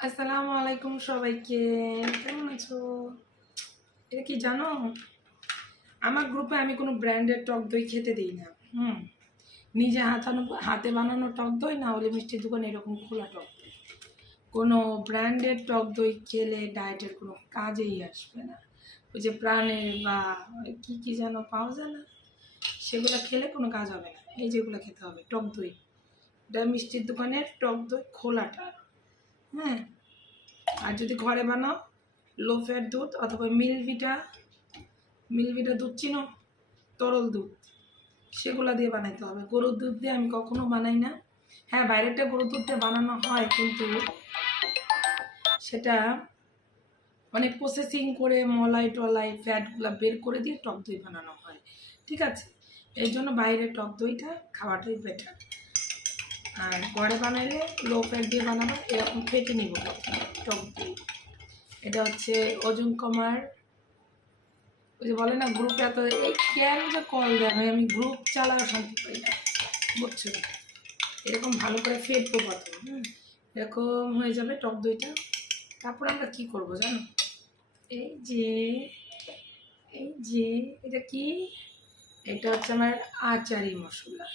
আসসালামু আলাইকুম সবাইকে। কেমন আছো? এটা কি জানো, আমার গ্রুপে আমি কোনো ব্র্যান্ডের টক দই খেতে দিই না। নিজে হাতে বানানো টক দই, না হলে মিষ্টির দোকানে এরকম খোলা টক দই। কোনো ব্র্যান্ডের টক দই খেলে ডায়েটের কোনো কাজেই আসবে না। ওই যে প্রাণের বা কি কি যেন পাওয়া যায় না, সেগুলো খেলে কোনো কাজ হবে না। এই যেগুলো খেতে হবে টক দই, এটা মিষ্টির দোকানের টক দই খোলাটা। হ্যাঁ, আর যদি ঘরে বানাও লো ফ্যাট দুধ অথবা মিলভিটা দুধ চিনো, তরল দুধ, সেগুলো দিয়ে বানাইতে হবে। গরুর দুধ দিয়ে আমি কখনো বানাই না। হ্যাঁ, বাইরেরটা গরুর দুধ দিয়ে বানানো হয়, কিন্তু সেটা অনেক প্রসেসিং করে মলাই টলাই ফ্যাটগুলো বের করে দিয়ে টক দই বানানো হয়। ঠিক আছে, এই জন্য বাইরের টক দইটা খাওয়াটাই বেটার। আর ঘরে বানাইলে লো ফ্যাট দিয়ে বানাবো। এরকম ফেটে নিব টক দই। এটা হচ্ছে ওজন কমার, ওই যে বলে না গ্রুপে এত এই কেন যে কল দেয়, আমি গ্রুপ চালানো শান্তি পাই না, বুঝছো? এরকম ভালো করে ফেটবো প্রথম। এরকম হয়ে যাবে টক দইটা। তারপর আমরা কি করব জানো, এই যে এই যে এটা কি, এটা হচ্ছে আমার আচারি মশলা।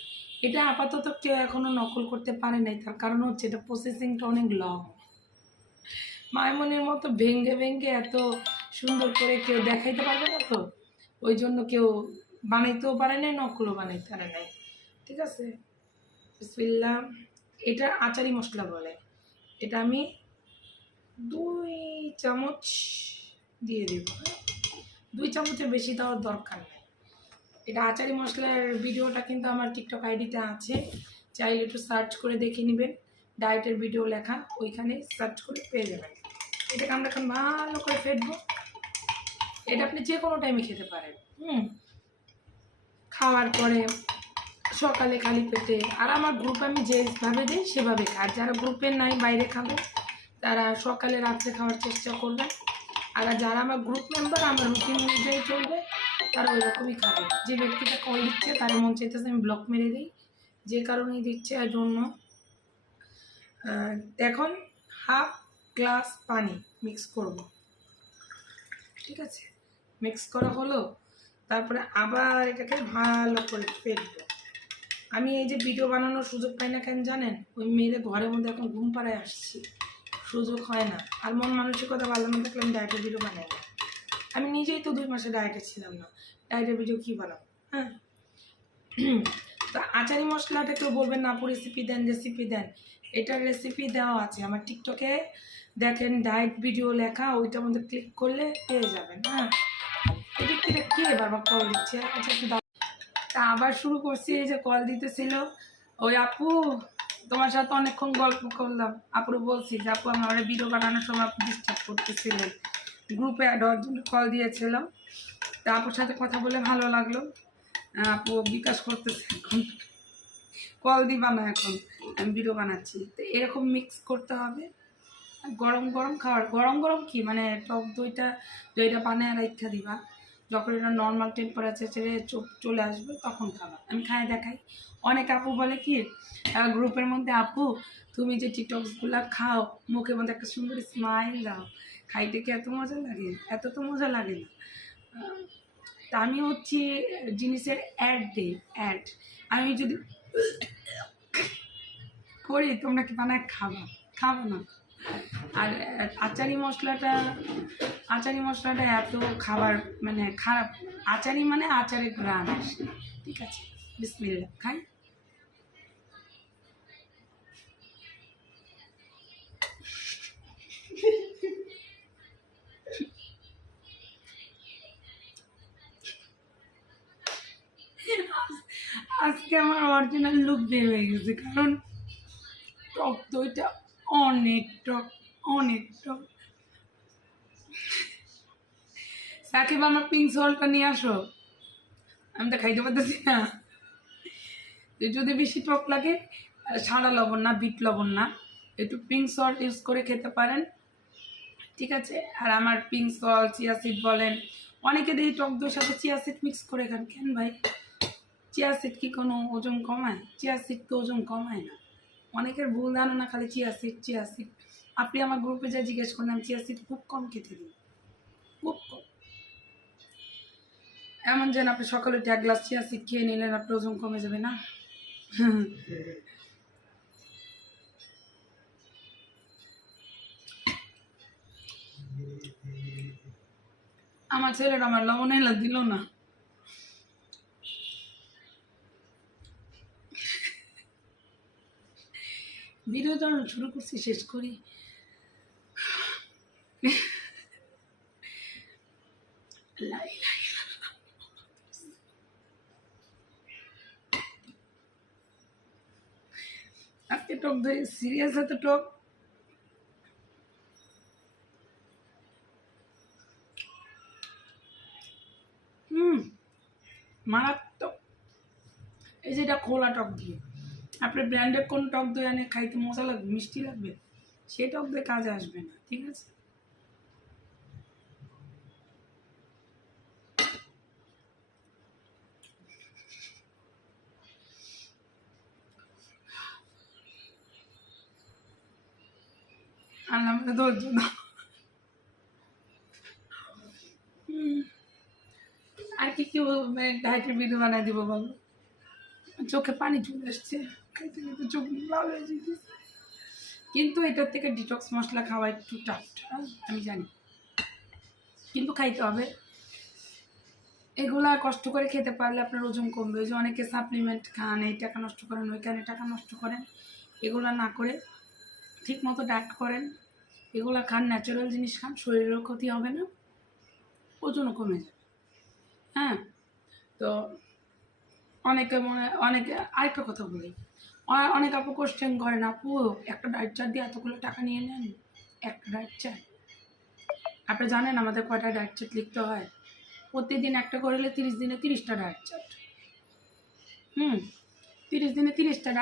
এটা আপাতত কেউ এখনো নকল করতে পারে নাই, তার কারণ হচ্ছে এটা প্রসেসিংটা অনেক লং। মাইমনের মতো ভেঙ্গে ভেঙ্গে এত সুন্দর করে কেউ দেখাইতে পারবে না, তো ওই জন্য কেউ বানাইতেও পারে নাই, নকলও বানাইতে পারে নাই। ঠিক আছে, বিসমিল্লাহ। এটা আচারি মশলা বলে। এটা আমি 2 চামচ দিয়ে দেব। 2 চামচের বেশি দেওয়ার দরকার নেই। এটা আচারি মশলার ভিডিওটা কিন্তু আমার টিকটক আইডিতে আছে, চাইলে একটু সার্চ করে দেখে নেবেন। ডায়েটের ভিডিও লেখা, ওইখানে সার্চ করে পেয়ে যাবেন। এটাকে আমরা এখন ভালো করে ফেটবো। এটা আপনি যে কোনো টাইমে খেতে পারেন। খাওয়ার পরে, সকালে খালি পেটে। আর আমার গ্রুপে আমি যেভাবে দিই সেভাবে খাই। আর যারা গ্রুপে নাই, বাইরে খাবে, তারা সকালে রাত্রে খাওয়ার চেষ্টা করবে। আর যারা আমার গ্রুপ মেম্বার, আমার রুটিন অনুযায়ী চলবে, তারা ওই রকমই খাবে। যে ব্যক্তিটা কল দিচ্ছে তার মন চাইতেছে আমি ব্লক মেরে দিই, যে কারণেই দিচ্ছে এর জন্য। এখন হাফ গ্লাস পানি মিক্স করব। ঠিক আছে, মিক্স করা হলো। তারপরে আবার এটাকে ভালো করে ফেটবো। আমি এই যে ভিডিও বানানোর সুযোগ পাই না কেন জানেন, ওই মেয়েদের ঘরের মধ্যে এখন ঘুম পাড়ায় আসছি, সুযোগ হয় না। আর মন মানসিকতা ভালো না থাকলে আমি ডায়েটের ভিডিও বানাই না। আমি নিজেই তো 2 মাসে ডায়েটে ছিলাম না, ডায়েটের ভিডিও কী বানাবো? হ্যাঁ, তো আচারি মশলাটা কেউ বলবেন না আপু রেসিপি দেন। এটার রেসিপি দেওয়া আছে আমার টিকটকে, দেখেন ডায়েট ভিডিও লেখা, ওইটার মধ্যে ক্লিক করলে পেয়ে যাবেন। হ্যাঁ, এদিক থেকে কে বারবার কল দিচ্ছে? আচ্ছা, একটু তা আবার শুরু করছি। এই যে কল দিতেছিল ওই আপু, তোমার সাথে অনেকক্ষণ গল্প করলাম। আপুরে বলছি যে আপু আমার ভিডিও বানানোর সময় আপু ডিস্টার্ব করতেছিলেন, গ্রুপে অ্যাড হওয়ার জন্য কল দিয়েছিলাম। তা আপুর সাথে কথা বলে ভালো লাগলো। আপু বিকাশ করতেছে, এখন কল দিবা না, এখন আমি ভিডিও বানাচ্ছি। তো এরকম মিক্স করতে হবে। গরম গরম খাওয়ার, গরম গরম কি মানে টক দইটা বানিয়ে রাখা দিবা। যখন এটা নর্মাল টেম্পারেচারে চলে আসবে তখন খাবা। আমি খাই দেখাই। অনেক আপু বলে কি গ্রুপের মধ্যে, আপু তুমি যে টিকটকসগুলো খাও, মুখের মধ্যে একটা সুন্দর স্মাইল দাও, খাইতে কি এত মজা লাগে? এত তো মজা লাগে না। তা আমি হচ্ছি জিনিসের অ্যাড দিই, অ্যাড। আমি যদি করি, তোমরা কি বানায় খাবা না। আর আচারি মশলাটা এত খাবার মানে খারাপ। আচারি মানে আচারের গ্রান আসে। ঠিক আছে, বিসমিল্লাহ, খাই। আজকে আমার অরিজিনাল লুক বের হয়ে গেছে, কারণ টক দইটা অনেক টক, অনেক টক। সাকিব, আমার পিঙ্ক সল্টটা নিয়ে আসো, আমি তো খাইতে পারতেছি না। যদি বেশি টক লাগে, সাদা লবণ না, বিট লবণ না, একটু পিঙ্ক সল্ট ইউজ করে খেতে পারেন। ঠিক আছে, আর আমার পিঙ্ক সল্ট, চিয়া সিড বলেন, অনেকে দিয়ে টক দইয়ের সাথে চিয়া সিড মিক্স করে খান। কেন ভাই? চিয়া সিড কি কোনো ওজন কমায়? চিয়া সিড তো ওজন কমায় না। অনেকের ভুল ধারণা, খালি চিয়া সিড আপনি আমার গ্রুপে যা জিজ্ঞেস করলেন চিয়া সিড খুব কম খেতে দিই, খুব কম। এমন যেন আপনি সকালে উঠে 1 গ্লাস চিয়া সিড খেয়ে নিলেন, আপনার ওজন কমে যাবে না। আমার ছেলেটা আমার লবণ এলা দিল না। ভিডিও যখন শুরু করছি শেষ করি। আজকে টক দই সিরিয়াস এত টক। মারাত্মক। এই যে এটা খোলা টক দিয়ে, আপনার ব্র্যান্ডেড কোন টক দই আনে খাইতে মজা লাগবে, মিষ্টি লাগবে, সেই টক দই কাজে আসবে না, ঠিক আছে। আল্লাহ আমাকে ধৈর্য দাও। আর কি কি ডায়েটের ভিডিও বানাই দিব বলো? চোখে পানি চলে আসছে, খাইতে খাইতে চোখ লাল হয়ে যেতেছে। কিন্তু এটার থেকে ডিটক্স মশলা খাওয়া একটু টাফ, আমি জানি, কিন্তু খাইতে হবে। এগুলা কষ্ট করে খেতে পারলে আপনার ওজন কমবে। ওই যে অনেকে সাপ্লিমেন্ট খান, এই টাকা নষ্ট করেন, ওইখানে টাকা নষ্ট করেন, এগুলা না করে ঠিক মতো ডায়েট করেন, এগুলা খান, ন্যাচারাল জিনিস খান, শরীরেরও ক্ষতি হবে না, ওজনও কমে যাবে। হ্যাঁ, তো অনেকে আরেকটা কথা বলি, অনেক আপু কোশ্চেন করেন, আপু একটা ডায়েট চার্ট দিয়ে এতগুলো টাকা নিয়ে নেন, একটা ডায়েট চার্ট? আপনি জানেন আমাদের কয়টা ডায়েট চার্ট লিখতে হয়? প্রতিদিন একটা করলে 30 দিনে 30টা ডায়েট চার্ট। 30 দিনে 30টা ডায়েট